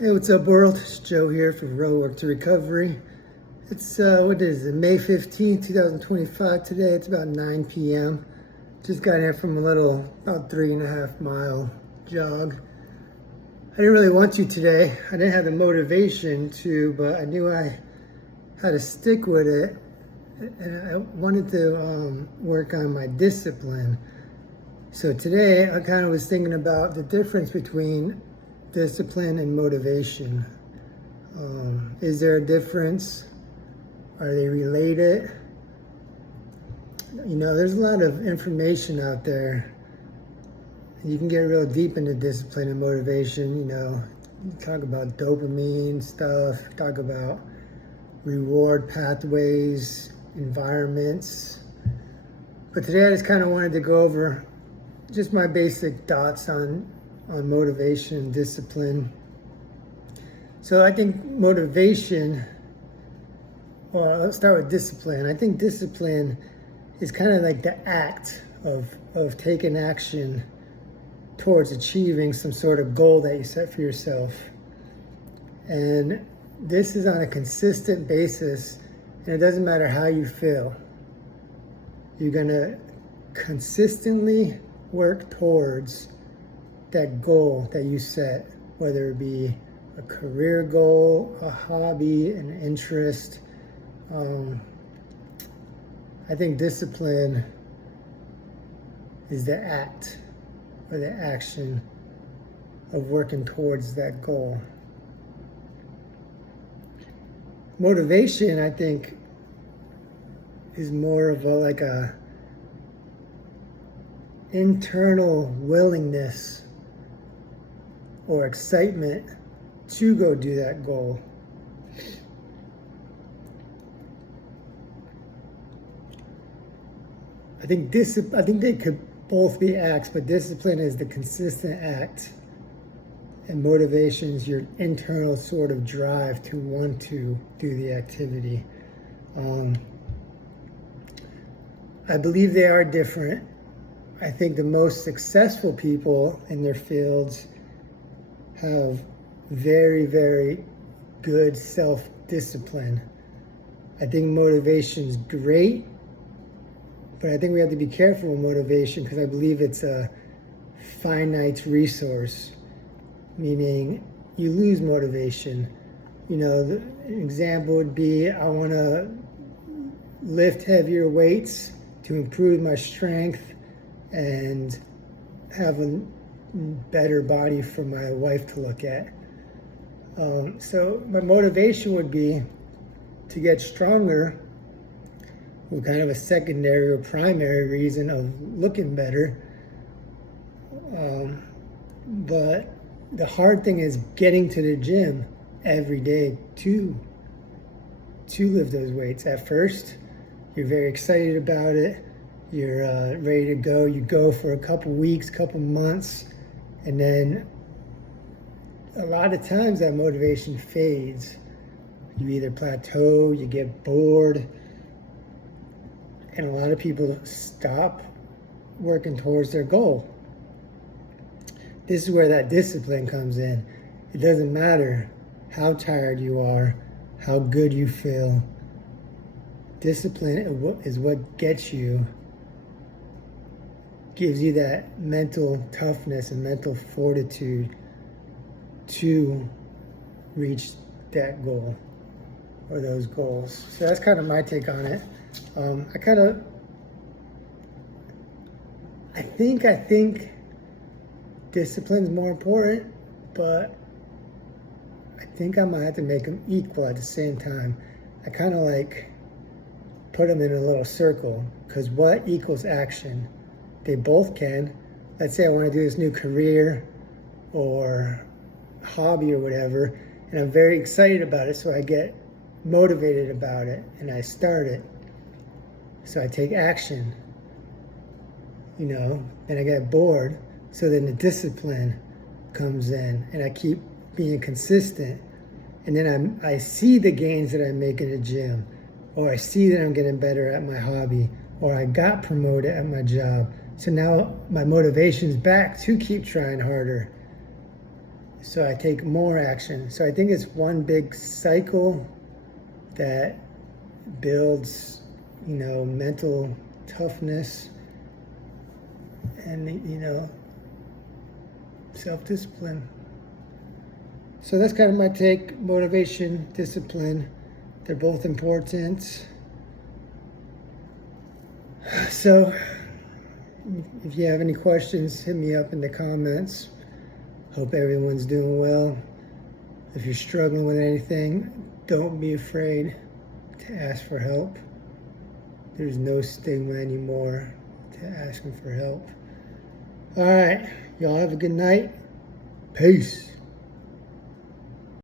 Hey, what's up, world? It's Joe here from Roadwork to Recovery. It's, what is it, May 15th, 2025 today. It's about 9 p.m. Just got in from a little, about 3.5 mile jog. I didn't really want to today. I didn't have the motivation to, but I knew I had to stick with it. And I wanted to work on my discipline. So today I kind of was thinking about the difference between discipline and motivation. Is there a difference? Are they related? You know, there's a lot of information out there. You can get real deep into discipline and motivation. You know, you talk about dopamine stuff, talk about reward pathways, environments. But today I just kind of wanted to go over just my basic thoughts on motivation and discipline. So I think motivation, well, let's start with discipline. I think discipline is kind of like the act of taking action towards achieving some sort of goal that you set for yourself. And this is on a consistent basis, and it doesn't matter how you feel. You're gonna consistently work towards that goal that you set, whether it be a career goal, a hobby, an interest. I think discipline is the act or the action of working towards that goal. Motivation, I think, is more of like a internal willingness or excitement to go do that goal. I think they could both be acts, but discipline is the consistent act, and motivation is your internal sort of drive to want to do the activity. I believe they are different. I think the most successful people in their fields have very, very good self-discipline. I think motivation's great, but I think we have to be careful with motivation because I believe it's a finite resource, meaning you lose motivation. You know, an example would be I want to lift heavier weights to improve my strength and have a better body for my wife to look at. So my motivation would be to get stronger with kind of a secondary or primary reason of looking better. But the hard thing is getting to the gym every day to lift those weights. At first, you're very excited about it. You're ready to go. You go for a couple weeks, couple months, and then a lot of times that motivation fades. You either plateau, you get bored, and a lot of people stop working towards their goal. This is where that discipline comes in. It doesn't matter how tired you are, how good you feel. Discipline is what gets you, gives you that mental toughness and mental fortitude to reach that goal or those goals. So that's kind of my take on it. I think discipline's more important, but I think I might have to make them equal at the same time. I kind of like put them in a little circle, because what equals action? They both can. Let's say I want to do this new career or hobby or whatever, and I'm very excited about it, so I get motivated about it and I start it. So I take action, you know, and I get bored, so then the discipline comes in and I keep being consistent, and then I see the gains that I make in the gym, or I see that I'm getting better at my hobby, or I got promoted at my job. So now my motivation's back to keep trying harder. so I take more action. So I think it's one big cycle that builds, mental toughness and, self-discipline. So that's kind of my take. Motivation, discipline, they're both important. So if you have any questions, hit me up in the comments. Hope everyone's doing well. If you're struggling with anything, don't be afraid to ask for help. There's no stigma anymore to asking for help. All right, y'all have a good night. Peace.